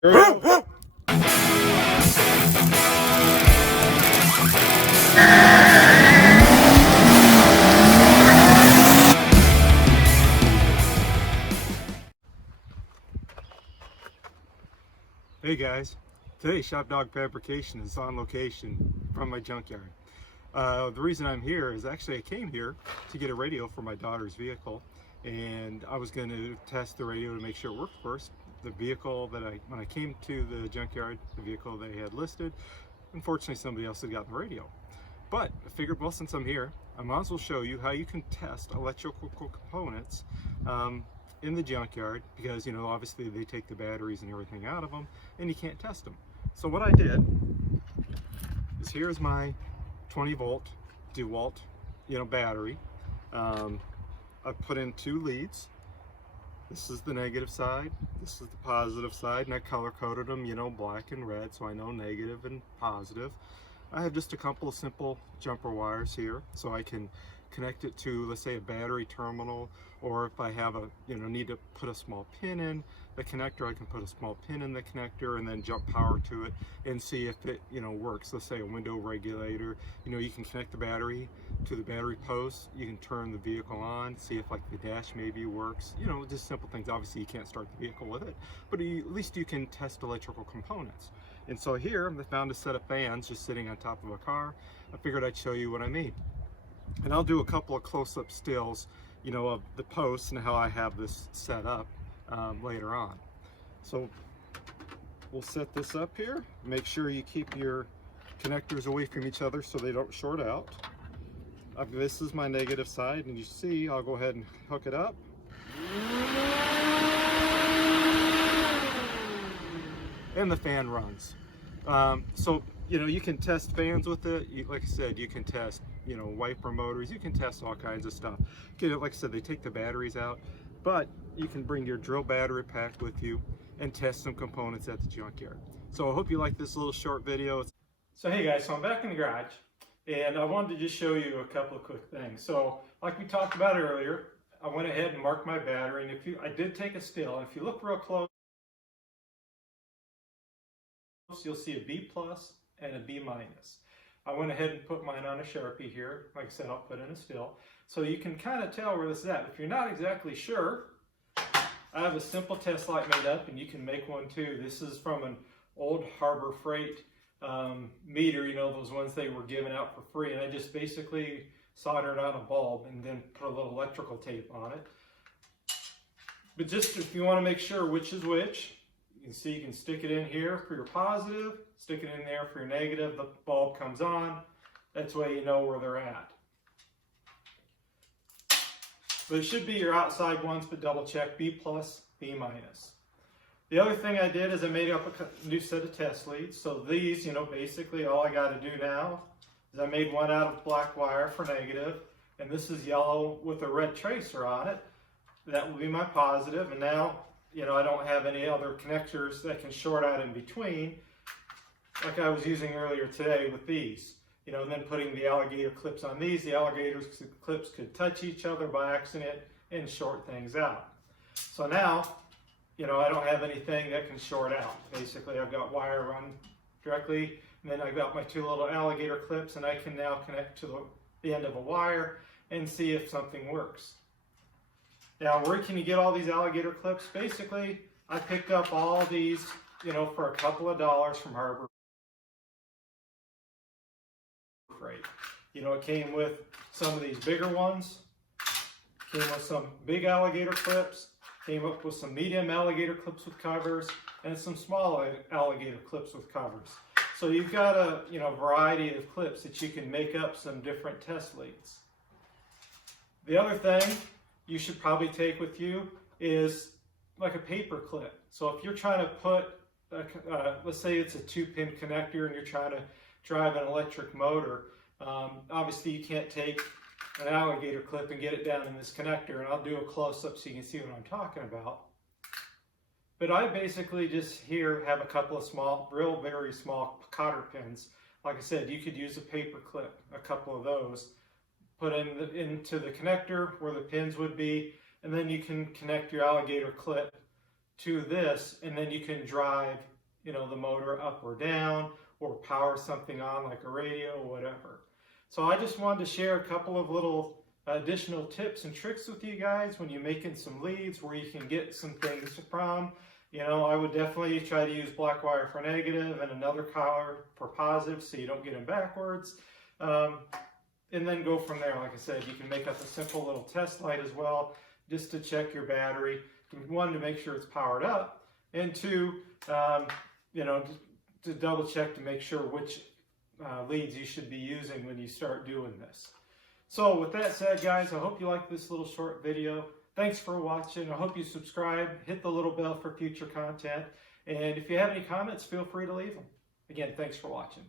Hey guys, today Shop Dog Fabrication is on location from my junkyard. The reason I'm here is actually I came here to get a radio for my daughter's vehicle, and I was going to test the radio to make sure it worked first. The vehicle that when I came to the junkyard, the vehicle they had listed, unfortunately somebody else had gotten the radio. But I figured, well, since I'm here, I might as well show you how you can test electrical components in the junkyard, because obviously they take the batteries and everything out of them and you can't test them. So what I did is, here's my 20 volt DeWalt battery. I put in 2 leads. This is the negative side, this is the positive side, and I color coded them black and red, so I know negative and positive. I have just a couple of simple jumper wires here, so I can connect it to, let's say, a battery terminal, or if I have need to put a small pin in the connector, I can put a small pin in the connector and then jump power to it and see if it works. Let's say a window regulator, you can connect the battery to the battery post, you can turn the vehicle on, see if like the dash maybe works, just simple things. Obviously you can't start the vehicle with it, but at least you can test electrical components. And so here I found a set of fans just sitting on top of a car. I figured I'd show you what I made. And I'll do a couple of close-up stills, of the posts and how I have this set up later on. So we'll set this up here. Make sure you keep your connectors away from each other so they don't short out. This is my negative side, and you see, I'll go ahead and hook it up. And the fan runs. So you can test fans with it. Like I said, you can test wiper motors, you can test all kinds of stuff. Like I said, they take the batteries out, but you can bring your drill battery pack with you and test some components at the junkyard. So I hope you like this little short video. So hey guys, so I'm back in the garage, and I wanted to just show you a couple of quick things. So like we talked about earlier, I went ahead and marked my battery, and I did take a still, and if you look real close, you'll see a B plus and a B minus. I went ahead and put mine on a Sharpie here. Like I said, I'll put in a still. So you can kind of tell where this is at. If you're not exactly sure, I have a simple test light made up, and you can make one too. This is from an old Harbor Freight meter, those ones they were giving out for free. And I just basically soldered on a bulb and then put a little electrical tape on it. But just if you want to make sure which is which, you can see you can stick it in here for your positive, stick it in there for your negative, the bulb comes on. That's the way you know where they're at. But it should be your outside ones, but double check B plus, B minus. The other thing I did is I made up a new set of test leads. So these, basically all I got to do now is I made one out of black wire for negative, and this is yellow with a red tracer on it. That will be my positive, and now I don't have any other connectors that can short out in between, like I was using earlier today with these. And then putting the alligator clips on these. The alligator clips could touch each other by accident and short things out. So now, I don't have anything that can short out. Basically, I've got wire run directly, and then I've got my 2 little alligator clips, and I can now connect to the end of a wire and see if something works. Now, where can you get all these alligator clips? Basically, I picked up all these, for a couple of dollars from Harbor Freight. It came with some of these bigger ones, came with some big alligator clips, came up with some medium alligator clips with covers, and some small alligator clips with covers. So you've got a variety of clips that you can make up some different test leads. The other thing you should probably take with you is like a paper clip. So if you're trying to put, let's say it's a 2-pin connector and you're trying to drive an electric motor, obviously you can't take an alligator clip and get it down in this connector, and I'll do a close-up so you can see what I'm talking about. But I basically just here have a couple of small, very small cotter pins. Like I said, you could use a paper clip, a couple of those, put into the connector where the pins would be, and then you can connect your alligator clip to this, and then you can drive, you know, the motor up or down, or power something on like a radio or whatever. So I just wanted to share a couple of little additional tips and tricks with you guys when you're making some leads, where you can get some things from. You know, I would definitely try to use black wire for negative and another color for positive, so you don't get them backwards. And then go from there. Like I said, you can make up a simple little test light as well, just to check your battery. One, to make sure it's powered up, and two, you know, to double check to make sure which leads you should be using when you start doing this. So with that said, guys, I hope you liked this little short video. Thanks for watching. I hope you subscribe, hit the little bell for future content, and if you have any comments, feel free to leave them. Again, thanks for watching.